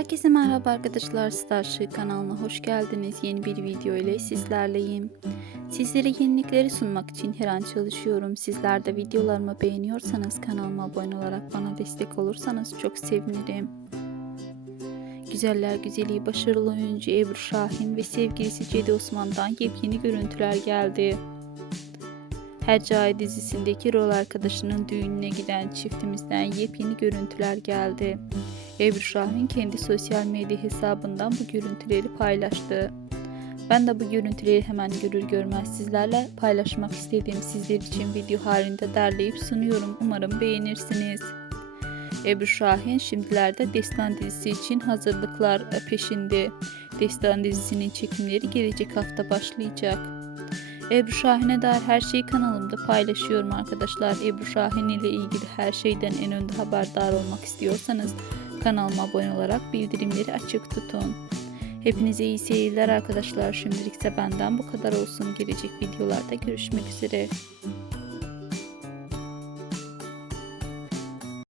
Herkese merhaba arkadaşlar Starship kanalına hoş geldiniz. Yeni bir video ile sizlerleyim. Sizlere yenilikleri sunmak için her an çalışıyorum. Sizler de videolarımı beğeniyorsanız kanalıma abone olarak bana destek olursanız çok sevinirim. Güzeller güzeli başarılı oyuncu Ebru Şahin ve sevgilisi Cedi Osman'dan yepyeni görüntüler geldi. Hercai dizisindeki rol arkadaşının düğününe giden çiftimizden yepyeni görüntüler geldi. Ebru Şahin kendi sosyal medya hesabından bu görüntüleri paylaştı. Ben de bu görüntüleri hemen görür görmez sizlerle paylaşmak istediğim sizler için video halinde derleyip sunuyorum. Umarım beğenirsiniz. Ebru Şahin şimdilerde Destan dizisi için hazırlıklar peşinde. Destan dizisinin çekimleri gelecek hafta başlayacak. Ebru Şahin'e dair her şeyi kanalımda paylaşıyorum arkadaşlar. Ebru Şahin ile ilgili her şeyden en önde haberdar olmak istiyorsanız kanalıma abone olarak bildirimleri açık tutun. Hepinize iyi seyirler arkadaşlar. Şimdilik ise benden bu kadar olsun. Gelecek videolarda görüşmek üzere.